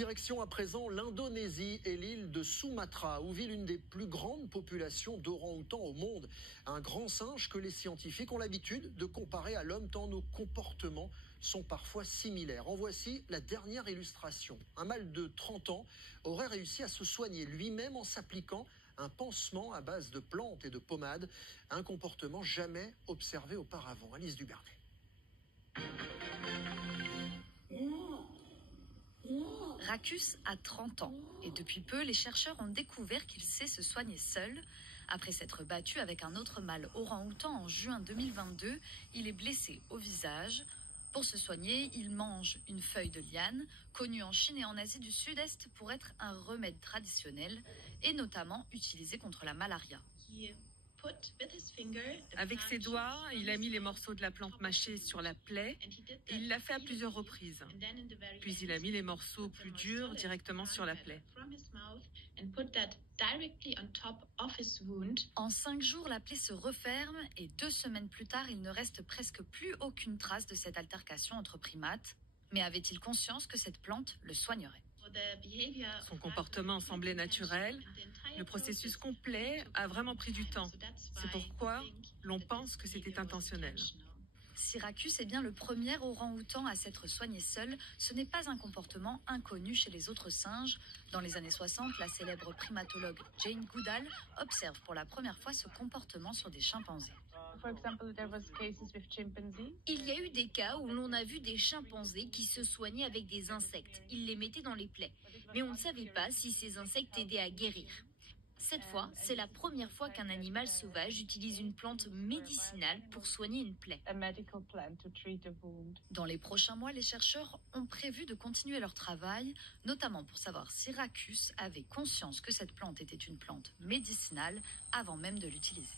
Direction à présent l'Indonésie et l'île de Sumatra, où vit l'une des plus grandes populations d'orang-outans au monde. Un grand singe que les scientifiques ont l'habitude de comparer à l'homme tant nos comportements sont parfois similaires. En voici la dernière illustration. Un mâle de 30 ans aurait réussi à se soigner lui-même en s'appliquant un pansement à base de plantes et de pommades, un comportement jamais observé auparavant. Alice Dubernet. Racus a 30 ans et depuis peu, les chercheurs ont découvert qu'il sait se soigner seul. Après s'être battu avec un autre mâle orang-outan en juin 2022, il est blessé au visage. Pour se soigner, il mange une feuille de liane, connue en Chine et en Asie du Sud-Est pour être un remède traditionnel et notamment utilisé contre la malaria. Avec ses doigts, il a mis les morceaux de la plante mâchée sur la plaie et il l'a fait à plusieurs reprises. Puis il a mis les morceaux plus durs directement sur la plaie. En 5 jours, la plaie se referme et 2 semaines plus tard, il ne reste presque plus aucune trace de cette altercation entre primates. Mais avait-il conscience que cette plante le soignerait ? Son comportement semblait naturel. Le processus complet a vraiment pris du temps. C'est pourquoi l'on pense que c'était intentionnel. Si Racus est bien le premier orang-outan à s'être soigné seul, ce n'est pas un comportement inconnu chez les autres singes. Dans les années 60, la célèbre primatologue Jane Goodall observe pour la première fois ce comportement sur des chimpanzés. Il y a eu des cas où l'on a vu des chimpanzés qui se soignaient avec des insectes. Ils les mettaient dans les plaies. Mais on ne savait pas si ces insectes aidaient à guérir. Cette fois, c'est la première fois qu'un animal sauvage utilise une plante médicinale pour soigner une plaie. Dans les prochains mois, les chercheurs ont prévu de continuer leur travail, notamment pour savoir si Racus avait conscience que cette plante était une plante médicinale avant même de l'utiliser.